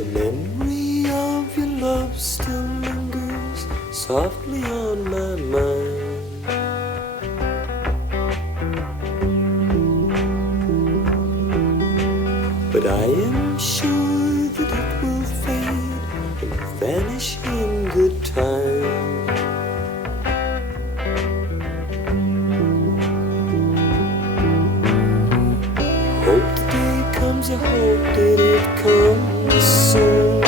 The memory of your love still lingers softly on my mind. But I am sure that it will fade and vanish in good time. Hope the day comes, I hope that it comes soon,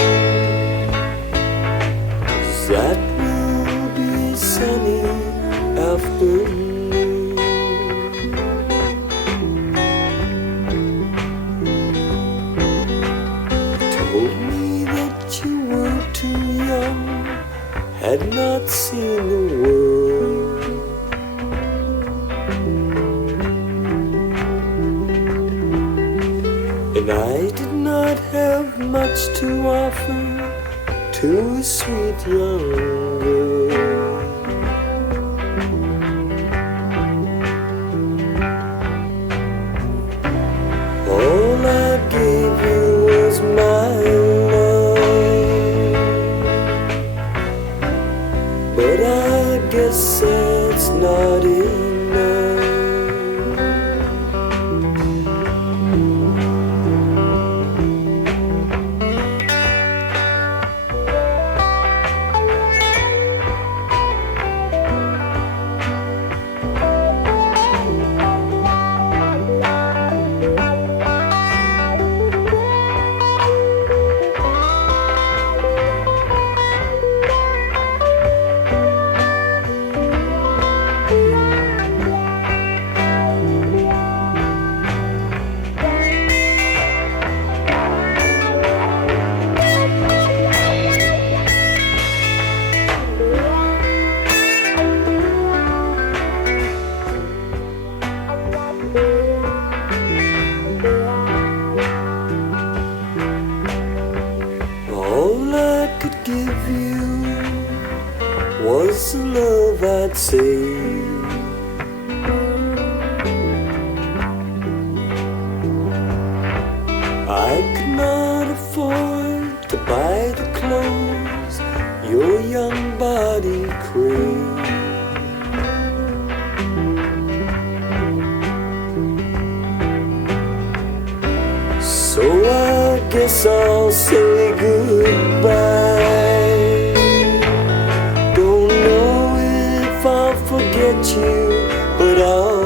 'cause that will be a sunny afternoon. Told me that you were too young, had not seen the world. And I did not have much to offer to a sweet young girl. All I gave you was my love, but I guess that's not enough. All I could give you was the love I'd saved. I could not afford to buy the clothes your young body craved. So I guess I'll say goodbye. Don't know if I'll forget you, but I'll